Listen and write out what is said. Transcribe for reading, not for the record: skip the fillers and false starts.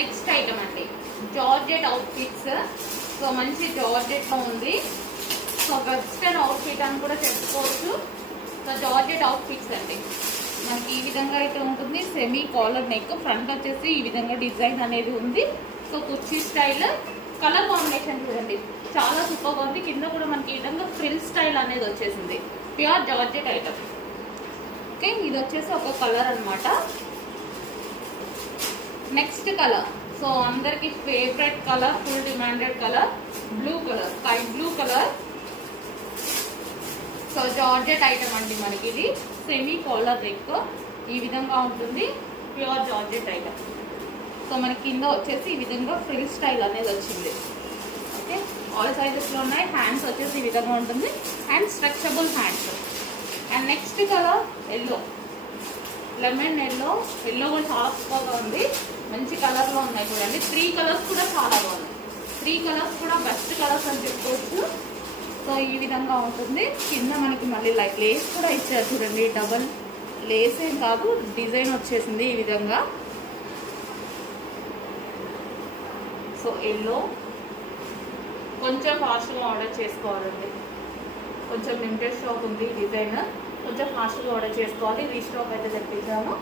Next item అండి georgette outfits. So మంచి georgette లో ఉంది. సో వెస్టర్న్ అవుట్ఫిట్ అని కూడా చెప్పుకోవచ్చు. సో జార్జెట్ అవుట్ఫిట్స్ అండి మనకి ఈ విధంగా అయితే ఉంటుంది. సెమీ కాలర్ నెక్, ఫ్రంట్ వచ్చేసి ఈ విధంగా డిజైన్ అనేది ఉంది. సో కుర్చీ స్టైల్, కలర్ కాంబినేషన్ చూడండి చాలా సూపర్గా ఉంది. కింద కూడా మనకి ఈ విధంగా ఫ్రిల్ స్టైల్ అనేది వచ్చేసింది. Pure georgette item. ఓకే, ఇది వచ్చేసి ఒక కలర్ అన్నమాట. నెక్స్ట్ కలర్, సో అందరికి favourite colour, full demanded colour, blue colour, sky blue colour. So georgette item అండి మనకి ఇది. సెమీ కాలర్ నెక్ ఈ విధంగా ఉంటుంది. Pure georgette item. సో మనకి కింద వచ్చేసి ఈ విధంగా ఫ్రిల్ స్టైల్ అనేది వచ్చింది. ఓకే, ఆల్ సైజెస్ లో ఉన్నాయి. హ్యాండ్స్ వచ్చేసి ఈ విధంగా ఉంటుంది and stretchable hands. And next colour yellow, lemon yellow. Yellow కూడా చాలా సూపర్గా ఉంది. మంచి కలర్ లో ఉన్నాయి చూడండి. 3 కలర్స్ కూడా చాలా బాగున్నాయి. 3 కలర్స్ కూడా బెస్ట్ కలర్స్ అని చెప్పుకోవచ్చు. సో ఈ విధంగా ఉంటుంది. కింద మనకి మళ్ళీ లైక్ లేస్ కూడా ఇచ్చారు చూడండి. డబల్ లేస్ ఏం కాదు, డిజైన్ వచ్చేసింది ఈ విధంగా. సో ఎల్లో కొంచెం ఫాస్ట్గా ఆర్డర్ చేసుకోవాలండి. కొంచెం లిమిటెడ్ స్టాక్ ఉంది. డిజైన్ కొంచెం ఫాస్ట్గా ఆర్డర్ చేసుకోవాలి. రీస్టాక్ అయితే తెప్పించాము.